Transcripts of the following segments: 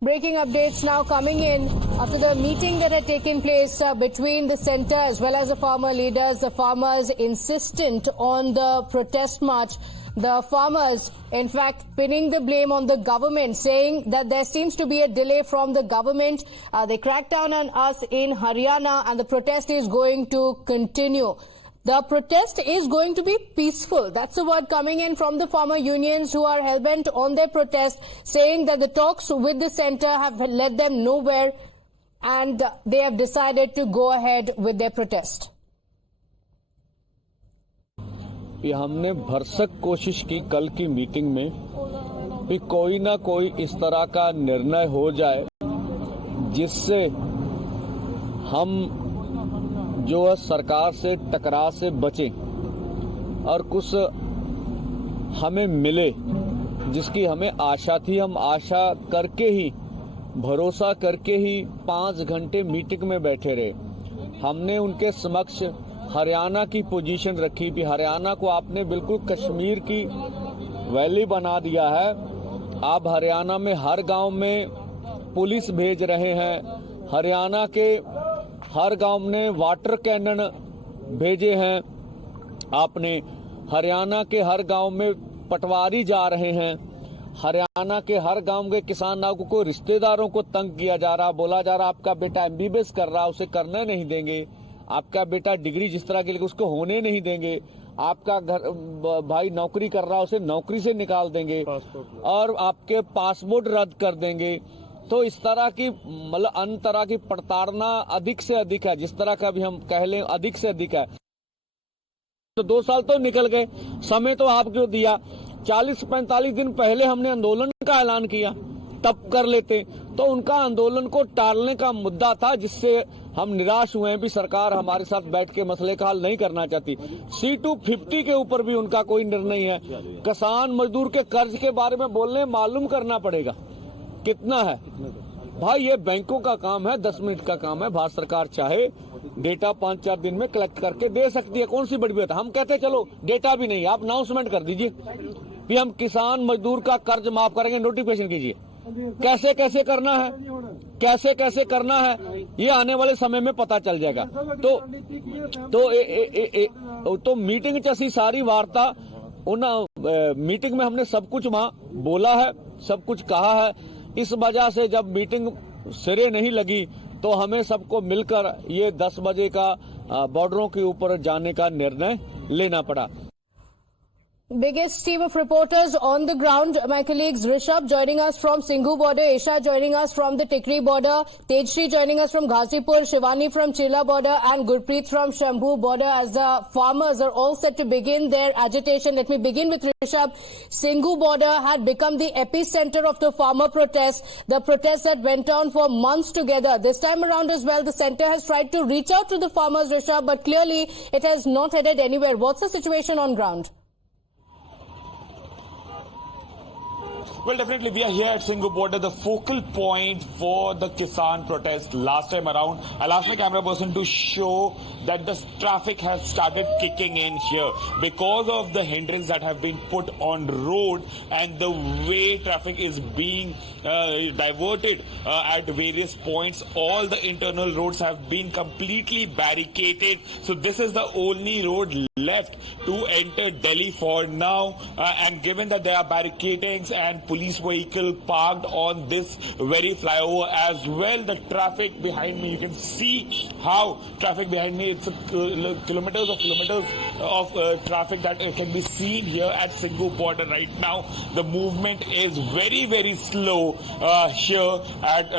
Breaking updates now coming in after the meeting that had taken place between the centre as well as the farmer leaders. The farmers insistent on the protest march. The farmers, in fact, pinning the blame on the government, saying that there seems to be a delay from the government. They cracked down on us in Haryana and the protest is going to continue. The protest is going to be peaceful. That's the word coming in from the farmer unions who are hell-bent on their protest, saying that the talks with the centre have led them nowhere and they have decided to go ahead with their protest. हमने भरसक कोशिश की कल की meeting में कि कोई ना कोई इस तरह का निर्णय हो जाए जिससे हम जो है सरकार से टकराव से बचें और कुछ हमें मिले जिसकी हमें आशा थी। हम आशा करके ही, भरोसा करके ही 5 घंटे मीटिंग में बैठे रहे। हमने उनके समक्ष हरियाणा की पोजीशन रखी कि हरियाणा को आपने बिल्कुल कश्मीर की वैली बना दिया है। आप हरियाणा में हर गांव में पुलिस भेज रहे हैं। हरियाणा के हर गांव में वाटर कैनन भेजे हैं आपने। हरियाणा के हर गांव में पटवारी जा रहे हैं। हरियाणा के हर गांव के किसानों को रिश्तेदारों को तंग किया जा रहा, बोला जा रहा आपका बेटा एमबीबीएस कर रहा, उसे करने नहीं देंगे। आपका बेटा डिग्री जिस तरह के लिए उसको होने नहीं देंगे। आपका घर भाई नौकरी कर रहा, उसे नौकरी से निकाल देंगे और आपके पासपोर्ट रद्द कर देंगे। तो इस तरह की मतलब अन्य तरह की प्रताड़ना अधिक से अधिक है, जिस तरह का भी हम कह लें अधिक से अधिक है। तो 2 साल तो निकल गए, समय तो आपको दिया। 40-45 दिन पहले हमने आंदोलन का ऐलान किया, तब कर लेते। तो उनका आंदोलन को टालने का मुद्दा था, जिससे हम निराश हुए हैं भी सरकार हमारे साथ बैठ के मसले का हल नहीं करना चाहती। C250 के ऊपर भी उनका कोई निर्णय है। किसान मजदूर के कर्ज के बारे में बोलने मालूम करना पड़ेगा कितना है भाई। ये बैंकों का काम है, 10 मिनट का काम है। भारत सरकार चाहे डेटा 5-4 दिन में कलेक्ट करके दे सकती है, कौन सी बड़ी बात है। हम कहते चलो डेटा भी नहीं, आप अनाउंसमेंट कर दीजिए कि हम किसान मजदूर का कर्ज माफ करेंगे, नोटिफिकेशन कीजिए। कैसे कैसे करना है, कैसे कैसे करना है, ये आने वाले समय में पता चल जाएगा। तो मीटिंग च सारी वार्ता उन मीटिंग में हमने सब कुछ वहां बोला है, सब कुछ कहा है। इस वजह से जब मीटिंग सिरे नहीं लगी तो हमें सबको मिलकर ये 10 बजे का बॉर्डरों के ऊपर जाने का निर्णय लेना पड़ा। Biggest team of reporters on the ground. My colleagues Rishabh joining us from Singu border, Isha joining us from the Tikri border, Tejshri joining us from Gazipur, Shivani from Chilla border and Gurpreet from Shambhu border as the farmers are all set to begin their agitation. Let me begin with Rishabh. Singu border had become the epicenter of the farmer protest. The protests that went on for months together. This time around as well, the centre has tried to reach out to the farmers, Rishabh, but clearly it has not headed anywhere. What's the situation on ground? Well, definitely we are here at Singu border, the focal point for the Kisan protest last time around. I'll ask my camera person to show that the traffic has started kicking in here because of the hindrance that have been put on road and the way traffic is being diverted at various points. All the internal roads have been completely barricaded. So this is the only road left to enter Delhi for now. And given that there are barricadings and police vehicle parked on this very flyover as well, the traffic behind me, you can see how traffic behind me, it's kilometers of traffic that can be seen here at Singu border right now. The movement is very, very slow here at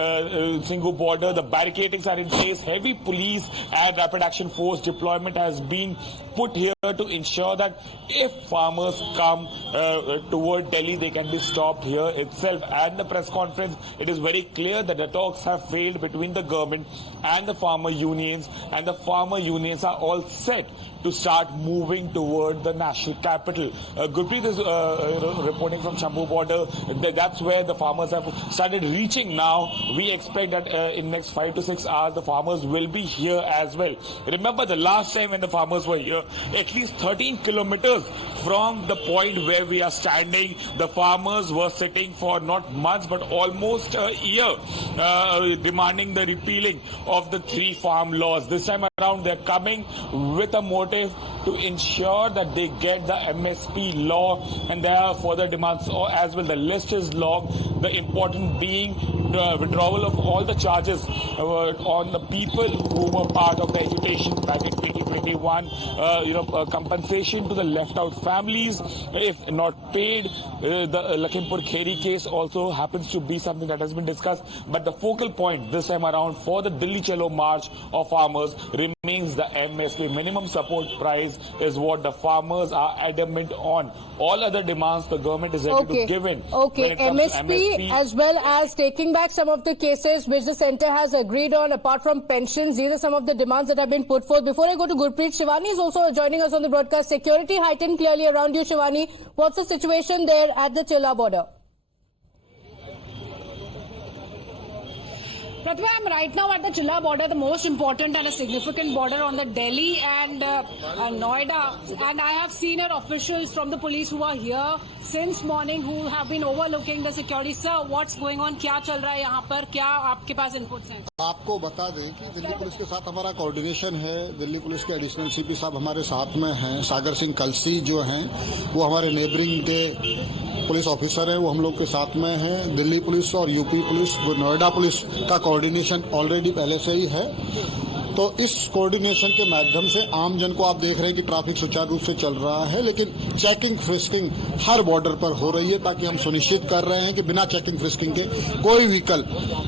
Singu border. The barricadings are in place. Heavy police and rapid action force deployment has been put here to ensure that if farmers come toward Delhi, they can be stopped here itself. At the press conference, it is very clear that the talks have failed between the government and the farmer unions, and the farmer unions are all set to start moving toward the national capital. Gurpreet is reporting from Shambhu border. That's where the farmers have started reaching now. We expect that in next 5 to 6 hours, the farmers will be here as well. Remember the last time when the farmers were here, at least 13 kilometers from the point where we are standing. The farmers were sitting for not months but almost a year, demanding the repealing of the 3 farm laws. This time around they're coming with a motive to ensure that they get the MSP law, and there are further demands as well. The list is long, the important being the withdrawal of all the charges on the people who were part of the agitation back in 2021, compensation to the left out families if not paid. The Lakhimpur Kheri case also happens to be something that has been discussed, but the focal point this time around for the Delhi Chalo march of farmers remains the MSP. Minimum support price is what the farmers are adamant on. All other demands the government is ready to give in. Okay, MSP as well as taking back some of the cases which the centre has agreed on apart from pensions. These are some of the demands that have been put forth. Before I go to Gurpreet, Shivani is also joining us on the broadcast. Security heightened clearly around you, Shivani. What's the situation there at the Chilla border? Pratibha, I'm right now at the Chilla border, the most important and a significant border on the Delhi and Noida. And I have senior officials from the police who are here since morning who have been overlooking the security. Sir, what's going on? क्या चल रहा है यहाँ पर? क्या आपके पास inputs हैं? आपको बता दें कि दिल्ली पुलिस के साथ हमारा कोऑर्डिनेशन है। दिल्ली पुलिस के एडिशनल सीपी साहब हमारे साथ में हैं। सागर सिंह कलसी जो हैं वो हमारे नेबरिंग के पुलिस ऑफिसर हैं, वो हम लोग के साथ में हैं। दिल्ली पुलिस और यूपी पुलिस, नोएडा पुलिस का कोऑर्डिनेशन ऑलरेडी पहले से ही है। तो इस कोऑर्डिनेशन के माध्यम से आम जन को आप देख रहे हैं कि ट्रैफिक सुचारू रूप से चल रहा है, लेकिन चेकिंग फ्रिस्किंग हर बॉर्डर पर हो रही है ताकि हम सुनिश्चित कर रहे हैं कि बिना चेकिंग फ्रिस्किंग के कोई व्हीकल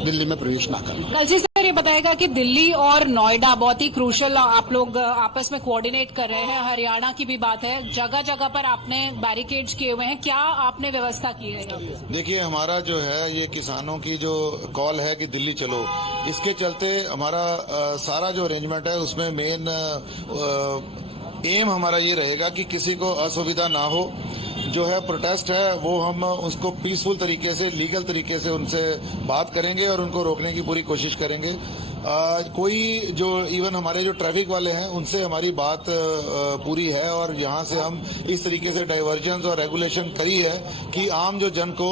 दिल्ली में प्रवेश ना करे। कल सर ये बताएगा कि दिल्ली और नोएडा बहुत ही क्रूशल आप लोग आपस में कोऑर्डिनेट कर रहे हैं। हरियाणा की भी बात है, जगह जगह पर आपने बैरिकेड्स किए हुए हैं, क्या आपने व्यवस्था की है? देखिए, हमारा जो है ये किसानों की जो कॉल है कि दिल्ली चलो, इसके चलते हमारा सारा जो अरेंजमेंट है उसमें मेन एम हमारा ये रहेगा कि किसी को असुविधा ना हो। जो है प्रोटेस्ट है वो हम उसको पीसफुल तरीके से, लीगल तरीके से उनसे बात करेंगे और उनको रोकने की पूरी कोशिश करेंगे। कोई जो इवन हमारे जो ट्रैफिक वाले हैं उनसे हमारी बात पूरी है और यहाँ से हम इस तरीके से डाइवर्जेंस और रेगुलेशन करी है कि आम जो जन को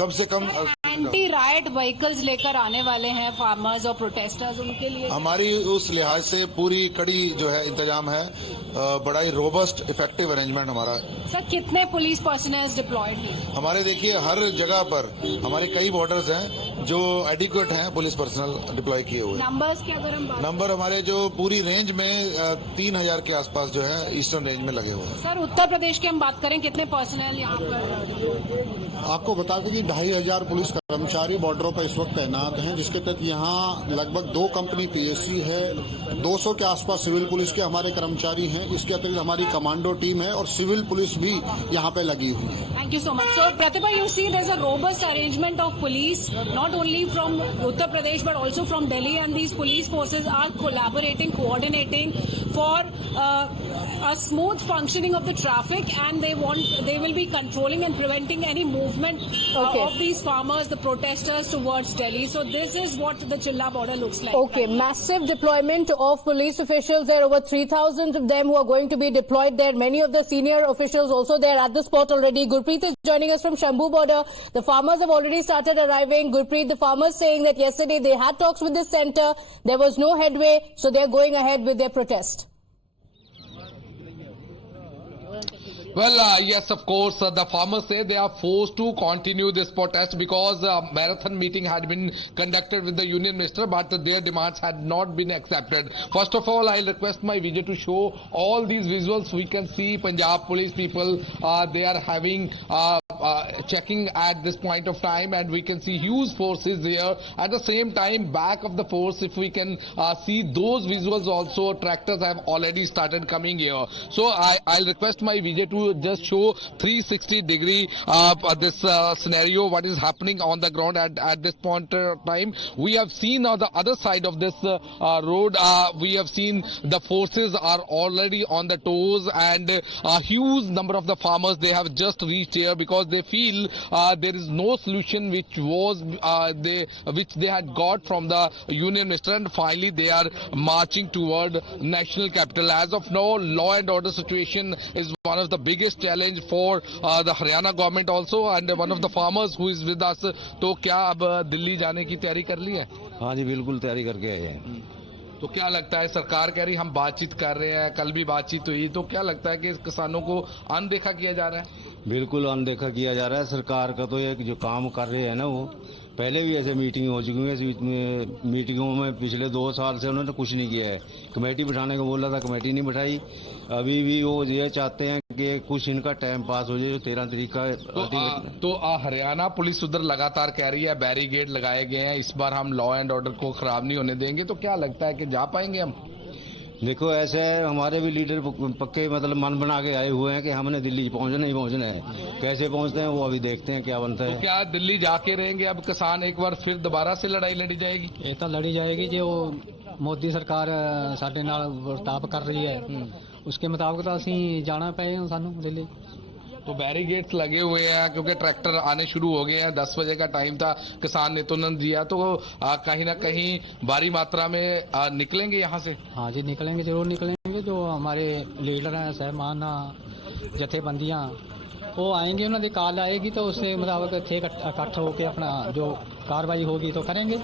कम से कम एंटी राइट व्हीकल्स लेकर आने वाले हैं फार्मर्स और प्रोटेस्टर्स, उनके लिए हमारी उस लिहाज से पूरी कड़ी जो है इंतजाम है। बड़ा ही रोबस्ट इफेक्टिव अरेंजमेंट हमारा। सर कितने पुलिस पर्सनल डिप्लॉयड हैं? हमारे देखिए हर जगह पर हमारे कई बॉर्डर्स हैं जो एडिक्वेट हैं पुलिस पर्सनल डिप्लॉय किए हुए। नंबर्स की अगर हम नंबर हमारे जो पूरी रेंज में 3000 के आसपास जो है ईस्टर्न रेंज में लगे हुए हैं। सर उत्तर प्रदेश की हम बात करें, कितने पर्सनल यहाँ पर? आपको बता दें कि 2500 पुलिस कर्मचारी बॉर्डरों पर इस वक्त तैनात हैं, जिसके तहत यहाँ लगभग 2 कंपनी पीएससी है, 200 के आसपास सिविल पुलिस के हमारे कर्मचारी हैं। इसके अतिरिक्त हमारी कमांडो टीम है और सिविल पुलिस भी यहाँ पे लगी हुई है। Thank you so much. So Pratibha, you see there is a robust arrangement of police not only from Uttar Pradesh but also from Delhi, and these police forces are collaborating, coordinating for a smooth functioning of the traffic, and they will be controlling and preventing any movement of these farmers, the protesters towards Delhi. So this is what the Chilla border looks like. Okay, massive deployment of police officials there, over 3,000 of them who are going to be deployed there. Many of the senior officials also there at the spot already. Gurpreet is joining us from Shambhu border. The farmers have already started arriving. Gurpreet, the farmers saying that yesterday they had talks with the centre. There was no headway, so they're going ahead with their protest. Well, yes, of course, the farmers say they are forced to continue this protest because a marathon meeting had been conducted with the union minister, but their demands had not been accepted. First of all, I'll request my video to show all these visuals. We can see Punjab police people, they are having checking at this point of time, and we can see huge forces there. At the same time, back of the force, if we can see those visuals also, tractors have already started coming here. So I'll request my video to just show 360-degree this scenario, what is happening on the ground at this point of time. We have seen on the other side of this road, we have seen the forces are already on the toes, and a huge number of the farmers, they have just reached here because they feel there is no solution which they had got from the Union Minister, and finally they are marching toward national capital. As of now, law and order situation is one of the biggest challenge for the Haryana government also, and one of the farmers who is with us. तो क्या अब दिल्ली जाने की तैयारी कर ली है? हाँ जी, बिल्कुल तैयारी करके आए हैं। तो क्या लगता है, सरकार कह रही हम बातचीत कर रहे हैं, कल भी बातचीत हुई, तो क्या लगता है कि किसानों को अनदेखा किया जा रहा है? बिल्कुल अनदेखा किया जा रहा है। सरकार का तो ये जो काम कर रहे हैं ना, वो पहले भी ऐसे मीटिंग हो चुकी है। मीटिंगों में पिछले 2 साल से उन्होंने कुछ नहीं किया है। कमेटी बिठाने को बोला था, कमेटी नहीं बिठाई। अभी भी वो ये चाहते हैं कि कुछ इनका टाइम पास हो जाए, जो 13 तारीख का। तो हरियाणा पुलिस उधर लगातार कह रही है बैरिकेड लगाए गए हैं, इस बार हम लॉ एंड ऑर्डर को खराब नहीं होने देंगे। तो क्या लगता है कि जा पाएंगे हम? देखो, ऐसे हमारे भी लीडर पक्के मतलब मन बना के आए हुए हैं कि हमने दिल्ली पहुंचना ही पहुंचना है। कैसे पहुंचते हैं वो अभी देखते हैं क्या बनता है। तो क्या दिल्ली जाके रहेंगे अब किसान, एक बार फिर दोबारा से लड़ाई लड़ी जाएगी? ये तो लड़ी जाएगी जो मोदी सरकार साडे नाल वर्ताव कर रही है, उसके मुताबिक तो असीं जाना पएगा सानू दिल्ली। तो बैरिकेड्स लगे हुए हैं क्योंकि ट्रैक्टर आने शुरू हो गए हैं। 10 बजे का टाइम था, किसान ने तो न दिया, तो कहीं ना कहीं भारी मात्रा में निकलेंगे यहाँ से। हाँ जी, निकलेंगे, जरूर निकलेंगे। जो हमारे लीडर हैं, सहमान जथेबंदियां, वो आएंगे, उन्होंने कॉल आएगी तो उसके मुताबिक इकट्ठा होकर अपना जो कार्रवाई होगी तो करेंगे।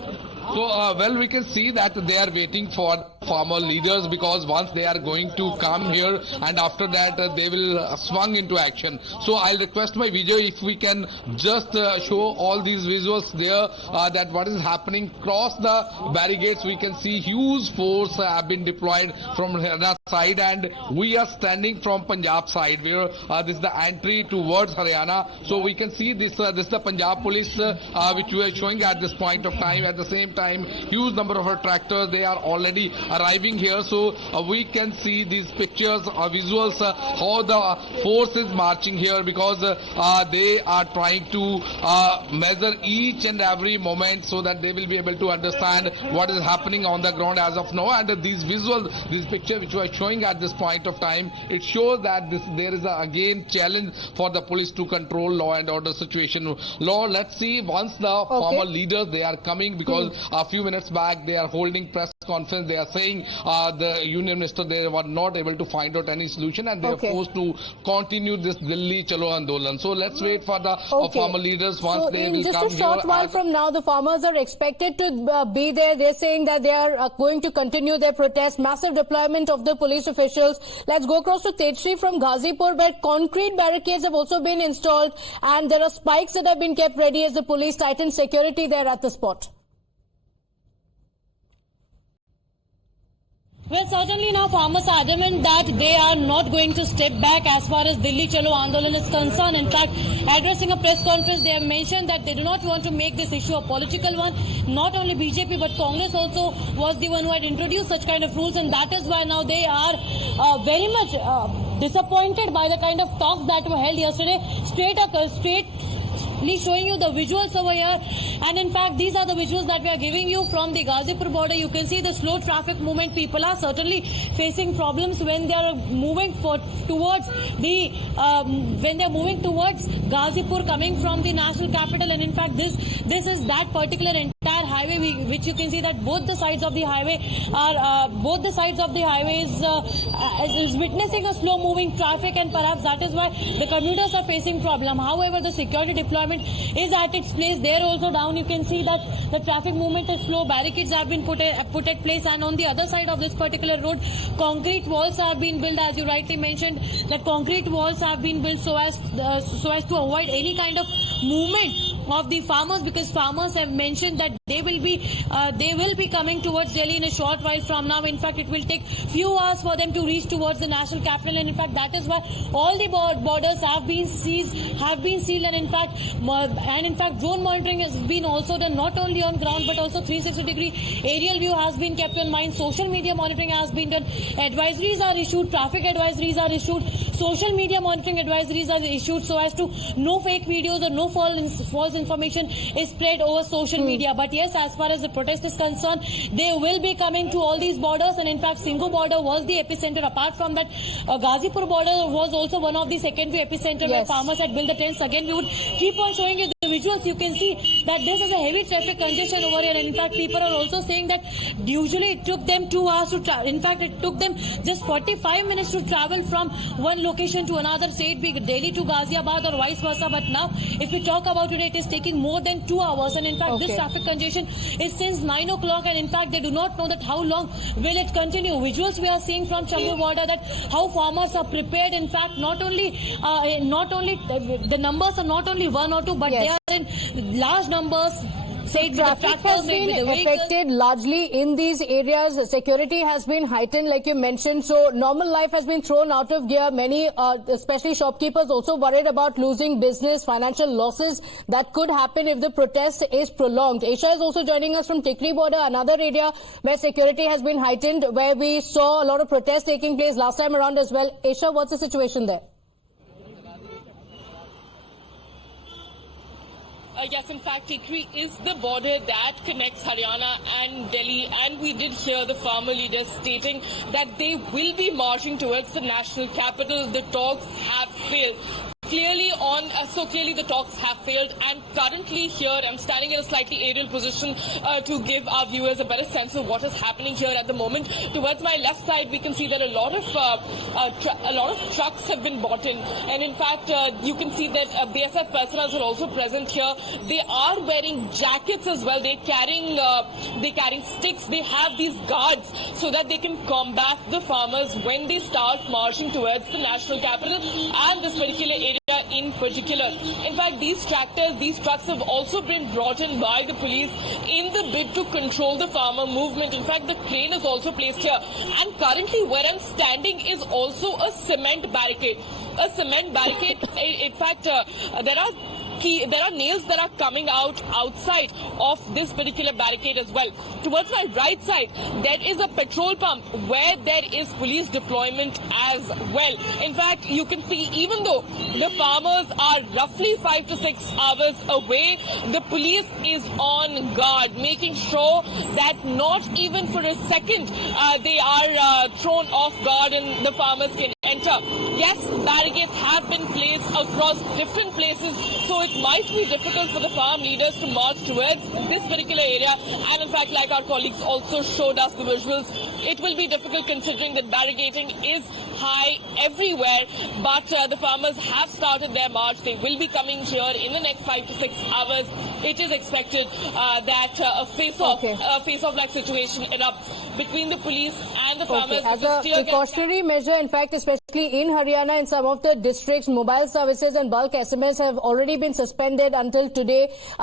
So, well, we can see that they are waiting for farmer leaders, because once they are going to come here and after that they will swung into action. So I'll request my Vijay if we can just show all these visuals there, that what is happening across the barricades. We can see huge force have been deployed from Haryana side, and we are standing from Punjab side where this is the entry towards Haryana. So we can see this is the Punjab police which we are showing at this point of time. At the same time, huge number of our tractors, they are already arriving here. So we can see these pictures or visuals how the force is marching here, because they are trying to measure each and every moment so that they will be able to understand what is happening on the ground as of now. And these visuals, this picture which we are showing at this point of time, it shows that there is again challenge for the police to control law and order situation. Let's see once the former leaders, they are coming, because a few minutes back they are holding press conference. They are saying the Union Minister, they were not able to find out any solution, and they are forced to continue this Delhi Chalo Andolan. So let's wait for the former leaders once they will come here. Just a short while from now, the farmers are expected to be there. They're saying that they are going to continue their protest. Massive deployment of the police officials. Let's go across to Tikri from Gazipur, where concrete barricades have also been installed, and there are spikes that have been kept ready as the police tighten security there at the spot. Well, certainly now farmers are adamant that they are not going to step back as far as Delhi Chalo Andolan is concerned. In fact, addressing a press conference, they have mentioned that they do not want to make this issue a political one. Not only BJP but Congress also was the one who had introduced such kind of rules, and that is why now they are very much disappointed by the kind of talks that were held yesterday. Showing you the visuals over here, and in fact these are the visuals that we are giving you from the Gazipur border. You can see the slow traffic movement. People are certainly facing problems when they are moving towards Gazipur, coming from the national capital. And in fact this is that particular entire highway, which you can see that both the sides of the highway is witnessing a slow moving traffic, and perhaps that is why the commuters are facing problem. However, the security deployment is at its place. There also down you can see that the traffic movement is slow. Barricades have been put at place, and on the other side of this particular road, concrete walls have been built. As you rightly mentioned, that concrete walls have been built so as to avoid any kind of movement of the farmers, because farmers have mentioned that they will be coming towards Delhi in a short while from now. In fact, it will take few hours for them to reach towards the national capital, and in fact that is why all the borders have been sealed, and in fact drone monitoring has been also done, not only on ground but also 360-degree aerial view has been kept in mind. Social media monitoring has been done. Advisories are issued, traffic advisories are issued, social media monitoring advisories are issued so as to no fake videos or no false information is spread over social media. But yes, as far as the protest is concerned, they will be coming to all these borders, and in fact Singu border was the epicenter. Apart from that, Gazipur border was also one of the secondary epicenter where farmers had built the tents. Again, we would keep on showing you the visuals. You can see that this is a heavy traffic congestion over here, and in fact people are also saying that usually it took them 2 hours to travel. In fact, it took them just 45 minutes to travel from one location to another, say it be Delhi to Ghaziabad or vice versa. But now, if we talk about it, it is taking more than 2 hours, and in fact this traffic congestion is since 9 o'clock, and in fact they do not know that how long will it continue. Visuals we are seeing from Shambhu border that how farmers are prepared. In fact, not only the numbers are not only 1 or 2, but they are in large numbers. Traffic has been affected largely in these areas. Security has been heightened, like you mentioned. So normal life has been thrown out of gear. Many, especially shopkeepers, also worried about losing business, financial losses that could happen if the protest is prolonged. Aisha is also joining us from Tikri border, another area where security has been heightened, where we saw a lot of protests taking place last time around as well. Aisha, what's the situation there? Yes, in fact, Tikri is the border that connects Haryana and Delhi, and we did hear the farmer leaders stating that they will be marching towards the national capital. The talks have failed. Clearly the talks have failed, and currently here I'm standing in a slightly aerial position to give our viewers a better sense of what is happening here at the moment. Towards my left side, we can see that a lot of trucks have been bought in, and in fact you can see that BSF personnel are also present here. They are wearing jackets as well. They're carrying sticks. They have these guards so that they can combat the farmers when they start marching towards the national capital and this particular area in particular. In fact, these trucks have also been brought in by the police in the bid to control the farmer movement. In fact, the crane is also placed here, and currently where I'm standing is also a cement barricade. In fact, there are nails that are coming outside of this particular barricade as well. Towards my right side, there is a petrol pump where there is police deployment as well. In fact, you can see even though the farmers are roughly 5 to 6 hours away, the police is on guard, making sure that not even for a second they are thrown off guard and the farmers can enter. Yes, barricades have been placed across different places, so it might be difficult for the farm leaders to march towards this particular area. And in fact, like our colleagues also showed us the visuals, it will be difficult considering that barricading is high everywhere. But the farmers have started their march. They will be coming here in the next 5 to 6 hours. It is expected that a face-off like situation erupts between the police and the farmers. As a precautionary measure, in fact, especially in Haryana, in some of the districts, mobile services and bulk SMS have already been suspended until today.